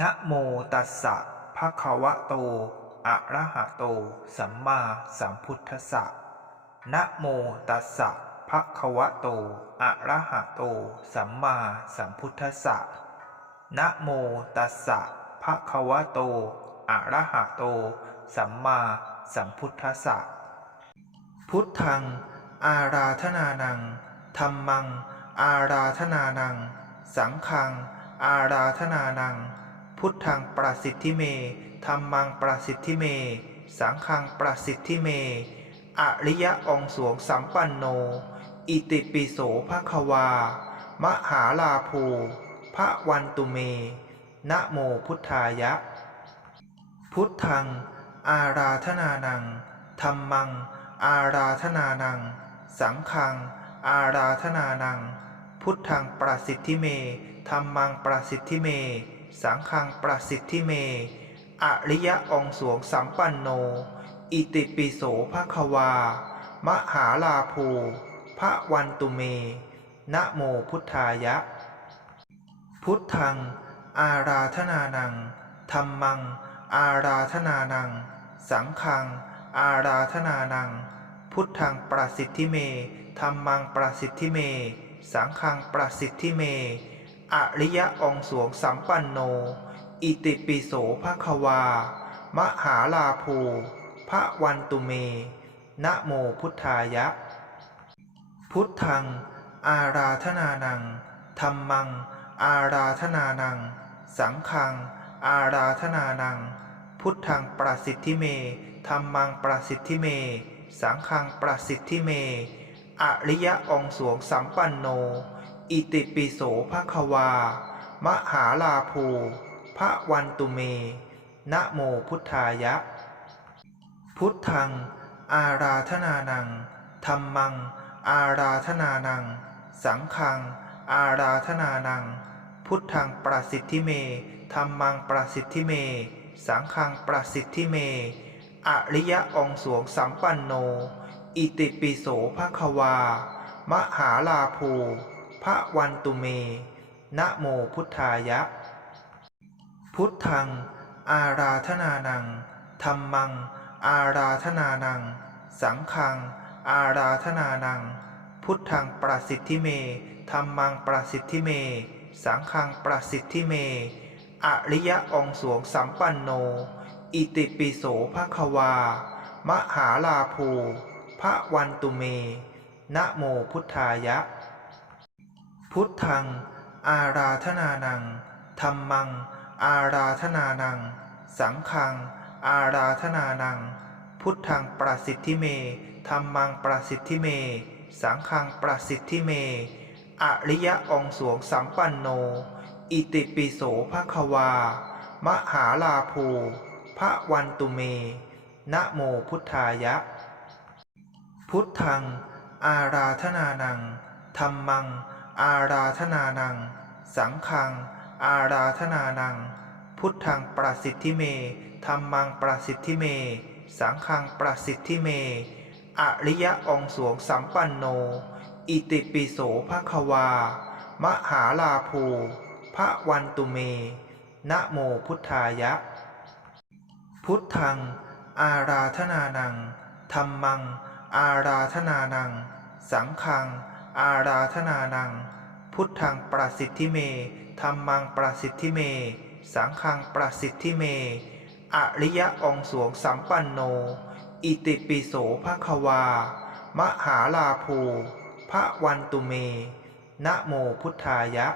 นะโมตัสสะภะคะวะโต อะระหะโต สัมมาสัมพุทธัสสะนะโมตัสสะภะคะวะโต อะระหะโต สัมมาสัมพุทธัสสะนะโมตัสสะภะคะวะโต อะระหะโต สัมมาสัมพุทธัสสะ พุทธัง อาราธนานังธัมมัง อาราธนานัง สังฆัง อาราธนานัง พุทธังประสิทธิเมธัมมังประสิทธิเม สังฆังประสิทธิเม อริยะองสวงสัมปันโน อิติปิโสภะคะวา มหาลาภูพระวันตุเม นะโมพุทธายะ พุทธัง อาราธนานังธัมมัง อาราธนานัง สังฆัง อาราธนานัง พุทธังประสิทธิเมธัมมังประสิทธิเม สังฆังประสิทธิเม อริยะองสวงสัมปันโน อิติปิโสภะคะวา มหาลาภูพระวันตุเม นะโมพุทธายะ พุทธัง อาราธนานังธัมมัง อาราธนานัง สังฆัง อาราธนานัง พุทธังประสิทธิเมธัมมังประสิทธิเม สังฆังประสิทธิเม อริยะองสวงสัมปันโน อิติปิโสภะคะวา มหาลาภูพระวันตุเม นะโมพุทธายะ พุทธัง อาราธนานังธัมมัง อาราธนานัง สังฆัง อาราธนานัง พุทธังประสิทธิเมธัมมังประสิทธิเม สังฆังประสิทธิเม อริยะองสวงสัมปันโน อิติปิโสภะคะวา มหาลาภู พระวันตุเม นะโมพุทธายะ พุทธัง อาราธนานังธัมมัง อาราธนานัง สังฆัง อาราธนานัง พุทธังประสิทธิเมธัมมังประสิทธิเม สังฆังประสิทธิเม อริยะองสวงสัมปันโน อิติปิโสภะคะวา มหาลาภู พระวันตุเม นะโมพุทธายะ พุทธัง อาราธนานังธัมมัง อาราธนานัง สังฆัง อาราธนานัง พุทธังประสิทธิเมธัมมังประสิทธิเม สังฆังประสิทธิเม อริยะองสวงสัมปันโน อิติปิโสภะคะวา มหาลาภูพระวันตุเม นะโมพุทธายะ พุทธัง อาราธนานังธัมมัง อาราธนานัง สังฆัง อาราธนานัง พุทธังประสิทธิเมธัมมังประสิทธิเม สังฆังประสิทธิเม อริยะองสวงสัมปันโน อิติปิโสภะคะวา มหาลาภูพระวันตุเม นะโมพุทธายะ พุทธัง อาราธนานังธัมมัง อาราธนานัง สังฆัง อาราธนานัง พุทธังประสิทธิเมธัมมังประสิทธิเม สังฆังประสิทธิเม อริยะองสวงสัมปันโน อิติปิโสภะควา มหาลาภูพระวันตุเม นะโมพุทธายะ พุทธัง อาราธนานังธัมมัง อาราธนานัง สังฆัง อาราธนานัง พุทธังประสิทธิเมธัมมังประสิทธิเม สังฆังประสิทธิเม อริยะองสวงสัมปันโน อิติปิโสภะควา มหาลาภูพระวันตุเม นะโมพุทธายะ